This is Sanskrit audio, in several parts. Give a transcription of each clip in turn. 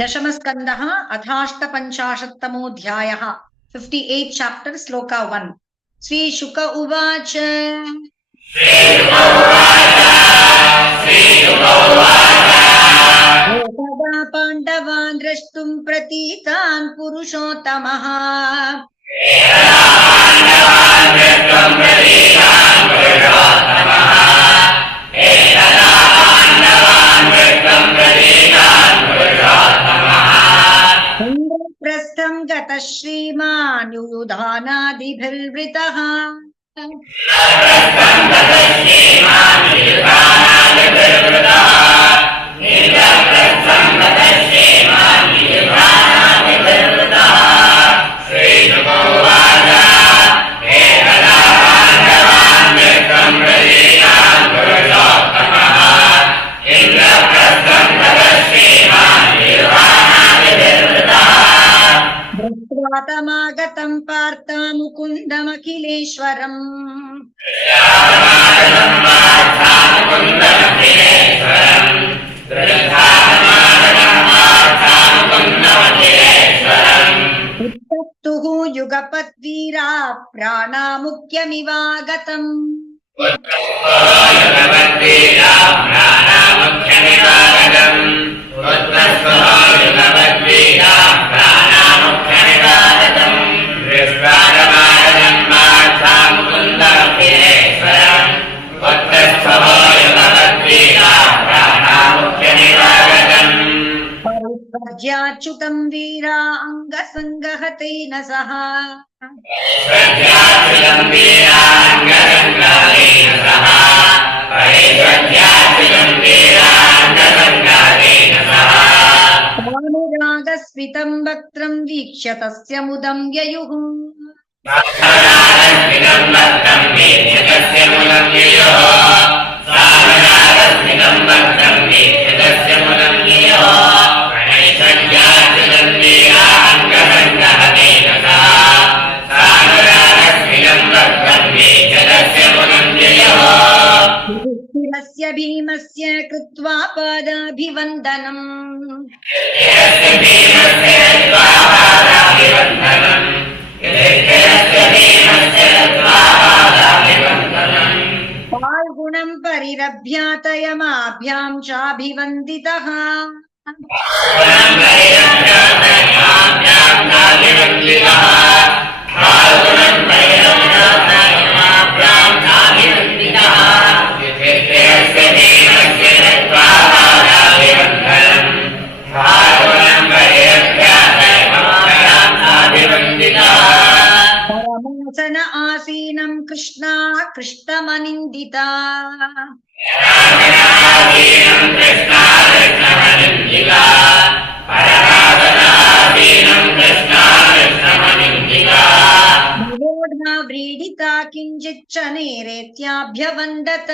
दशमस्कन्धः अथाष्टपञ्चाशत्तमोऽध्यायः 58 chapter श्लोका 1 श्रीशुक उवाच एकदा पाण्डवान् द्रष्टुं प्रतीतान् पुरुषोत्तमः प्रस्थं गतः श्रीमान् युधानादिभिर्वृतः तमागतं पार्थ मुकुन्दमखिलेश्वरम् उत्तप्तुः युगपद्वीरा प्राणामुख्यमिवागतम् परिव्रज्याच्युतं वीरा अङ्गसङ्गहतेन सह अनुरागस्मितं वक्त्रं वीक्ष्य तस्य मुदं ययुः भीमस्य कृत्वा पादाभिवन्दनम् फाल्गुणं परिरभ्यातयमाभ्यां चाभिवन्दितः परमासन आसीनं कृष्णा कृष्णमनिन्दिता भगोढा व्रीडिता किञ्चिच्च नेरेत्याभ्यवन्दत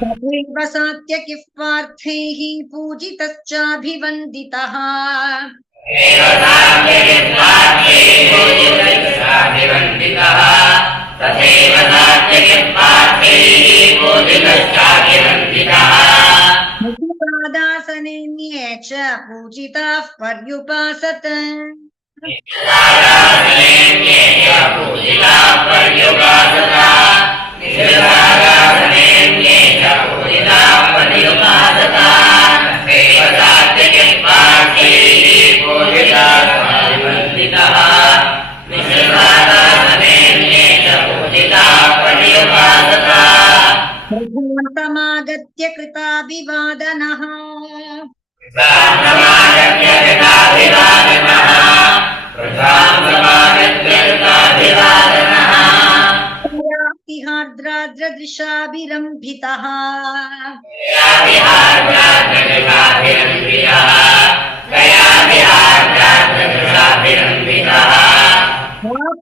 तथैव सात्यकिः पार्थैः पूजितश्चाभिवन्दितः मुखपादासनेन्ये च पूजिताः पर्युपासत प्रभुन्तमागत्य कृताभिवादनः हार्द्राद्रदृशाभिरम्भितः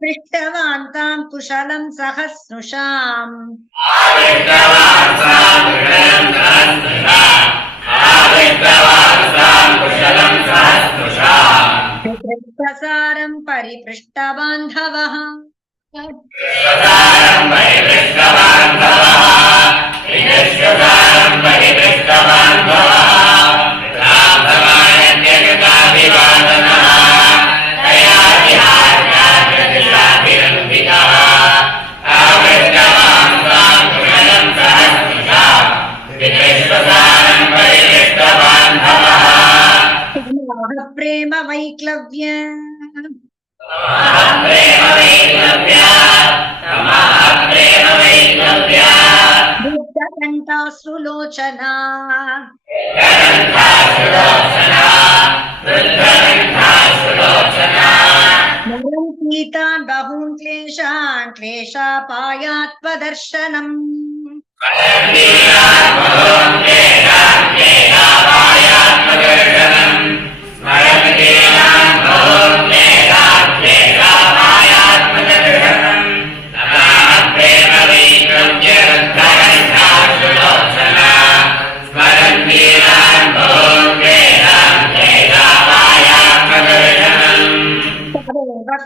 परिपृष्टवान् तां कुशलं सहस्नुषाम् प्रसारं परिपृष्टबान्धवः प्रेम वैक्लव्य बुद्धकण्ठाश्रुलोचना नरन्तीतान् बहून् क्लेशान् क्लेशापायात्मदर्शनम्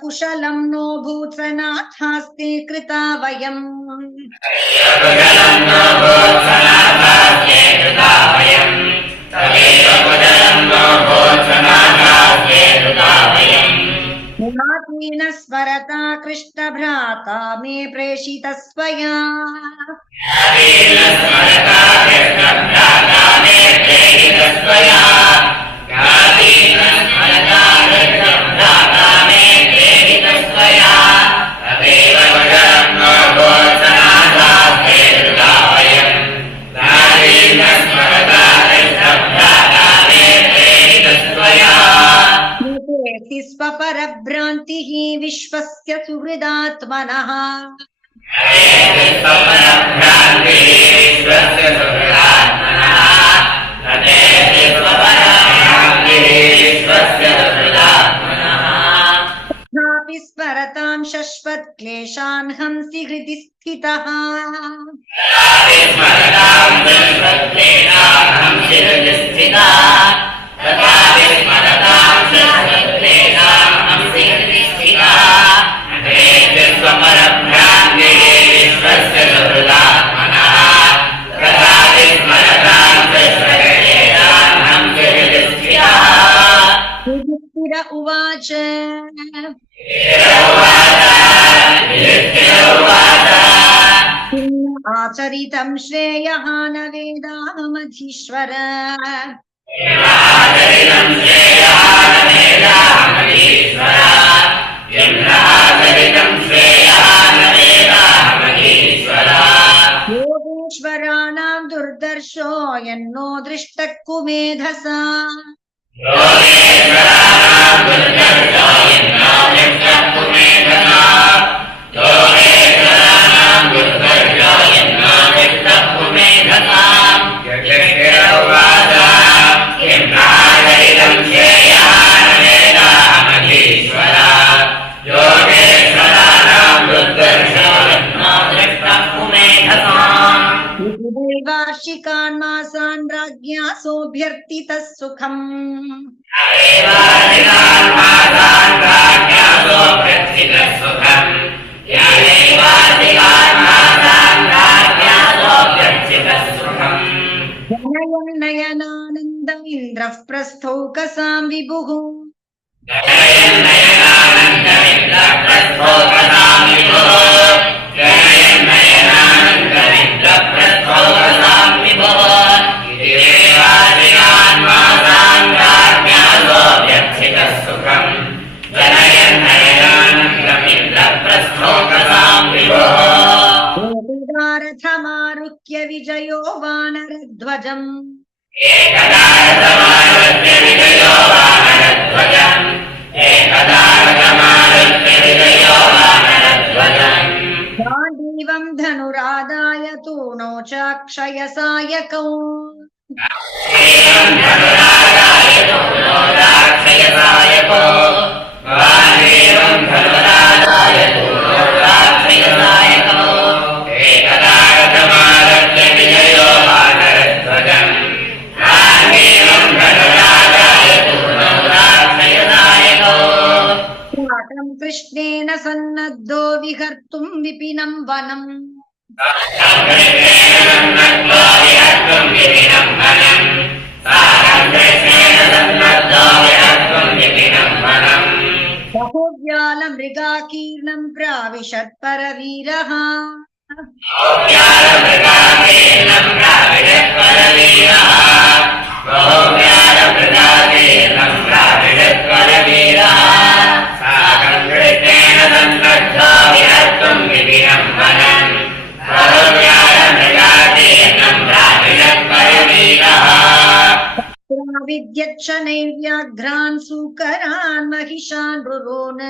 कुशलं नो भूत्सनाथास्ते कृता वयम् नातीन स्मरता कृष्ण भ्राता मे प्रेषितः स्वया स्वपरभ्रान्तिः विश्वस्य सुहृदात्मनः तथापि स्मरतां शश्वत् क्लेशान् हंसि हृदि स्थितः उवाच आचरितं श्रेयः न वेदाहमधीश्वर योगेश्वराणां दुर्दर्शो यन्नो दृष्टः कुमेधसा वार्षिकान् मासान् राज्ञा सोऽभ्यर्थितः सुखम् जनयन् नयनानन्दम् इन्द्रः प्रस्थौकसां विभुः रथमारुह्य विजयो वानरध्वजम् गाण्डीवं धनुरादाय तूणो चाक्षयसायकौ धनुरादाय कृष्णेन सन्नद्धो विहर्तुं विपिनं वनम् बहुव्यालमृगाकीर्णं प्राविशत् परवीरः विद्यच्छनैर्व्याघ्रान् सूकरान् महिषान् रुरोन्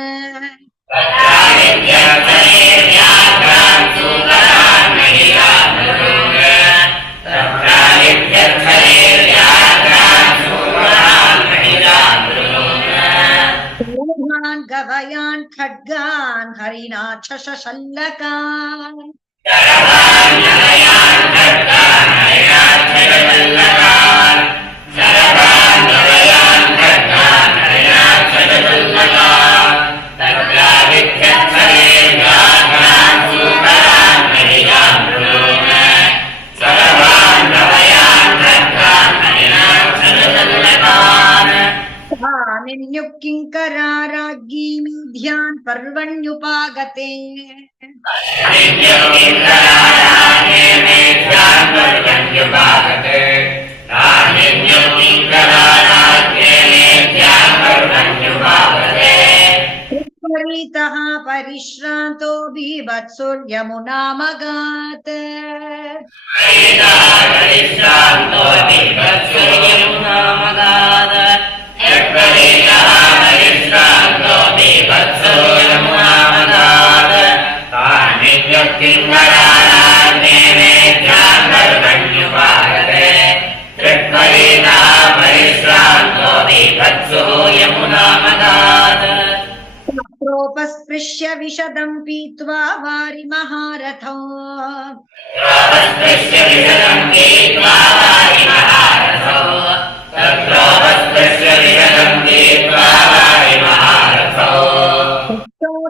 गवयान् खड्गान् हरिणाक्ष शल्लकान् किंकराराज्ञी मीध्यान् पर्वण्युपागते परितः परिश्रान्तो बीभत्सुर्यमुनामगात् प्रोपस्पृश्य विशदं पीत्वा वारि महारथो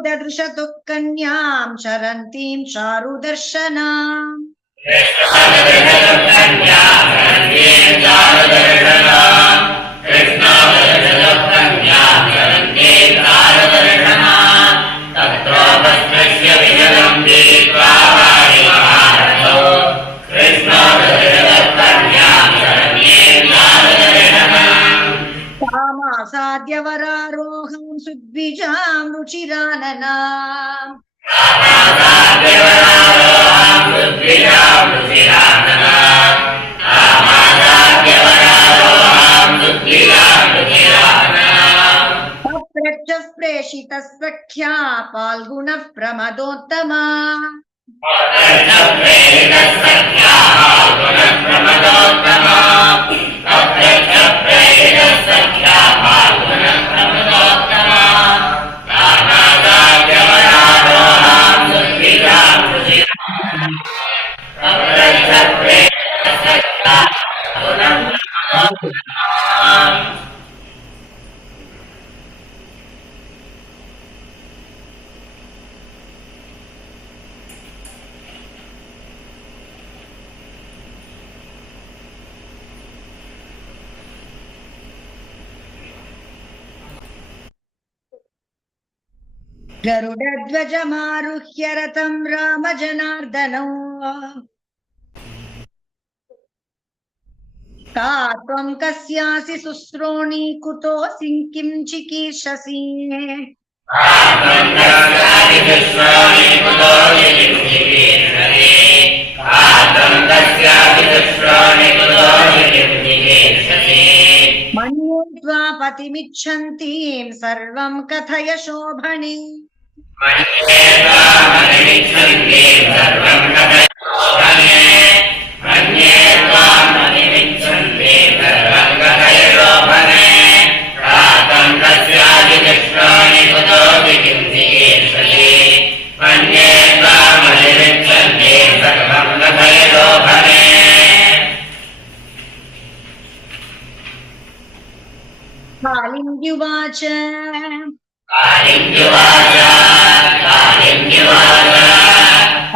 ददृशतु कन्यां चरन्तीं चारुदर्शनाम् साद्यवरारोहं सुद्विजां रुचिराननाम् अप्रत्यः प्रेषितः सख्या फाल्गुनः प्रमदोत्तमा गरुडध्वजमारुह्य रथं रामजनार्दनौ का त्वं कस्यासि शुश्रोणि कुतोऽसि किं चिकीर्षसि मन्ये त्वा पतिमिच्छन्तीं सर्वं कथय शोभने Krishna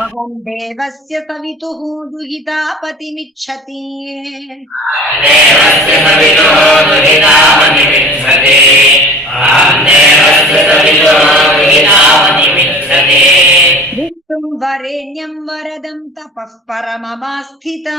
अहं देवस्य सवितुः दुहितापतिमिच्छति विष्णुं वरेण्यं वरदं तपः परममास्थिता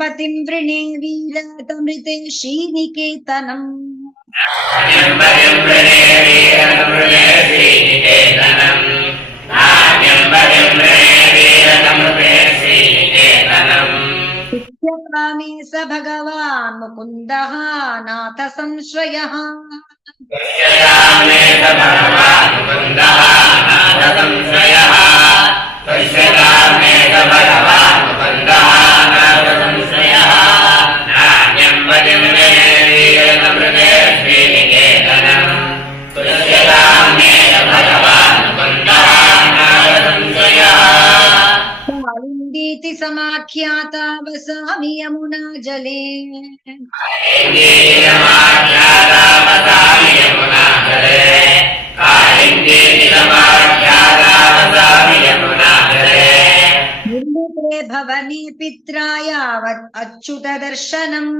पतिं वृणे वीरतमृते श्रीनिकेतनम् शिष्यकामे स भगवान् मुकुन्दः नाथ संश्रयः कालिन्दीति समाख्याता वसामि यमुना जले निर्मिते भवने पित्रा यावत् अच्युत दर्शनम्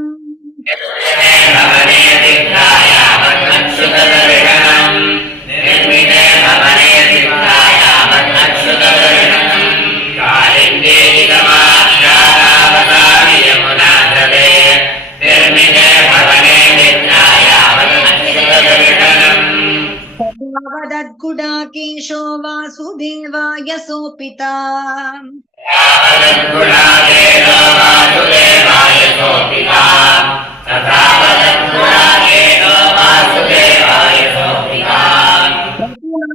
गुडाकेशो वासुदेवाय सोपिता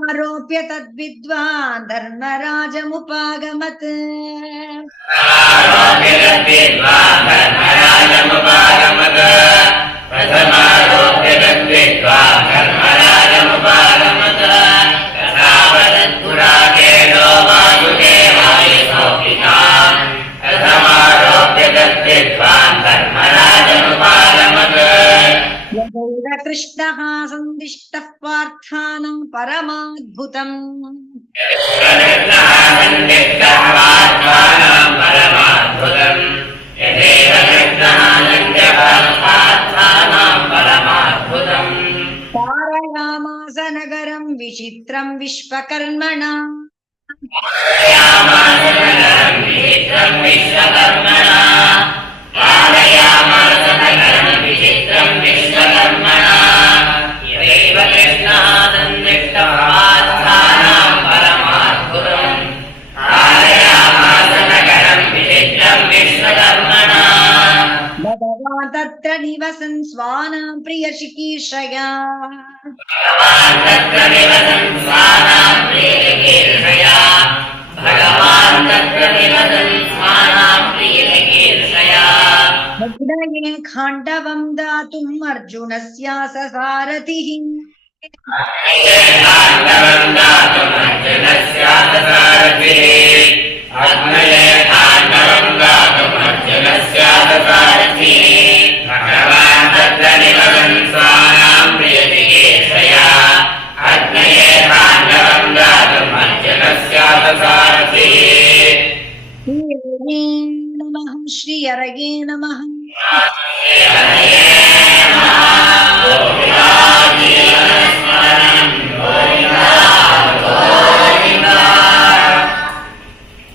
आरोप्य तद्विद्वान् धर्मराजमुपागमत् कृष्णः सन्दिष्टः पार्थानां परमाद्भुतम् कारयामास नगरं विचित्रं विश्वकर्मणा भगवान् तत्र निवसन् स्वानां प्रियचिकीर्षया भग्नये खाण्डवं दातुम् अर्जुनस्यास सारथिः नमः श्री हरये नमः